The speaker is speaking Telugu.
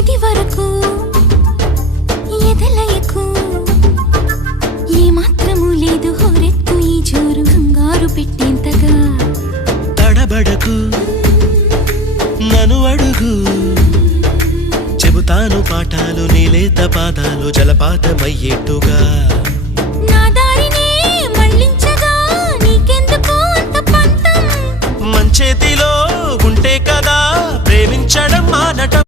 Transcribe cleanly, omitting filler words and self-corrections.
ఇది వరకు ఎదలయకు ఏ మాత్రము లేదు హోరెత్తు ఈ జోరు కంగారు పెట్టేంతగా తడబడకు నన్ను అడుగు చెబుతాను పాఠాలు నీలేత పాదాలు జలపాతమయ్యేట్టుగా నా దారినే మళ్ళించగా నీకెందుకు అంత పంతం మంచేతిలో ఉంటే కదా ప్రేమించడం మానటం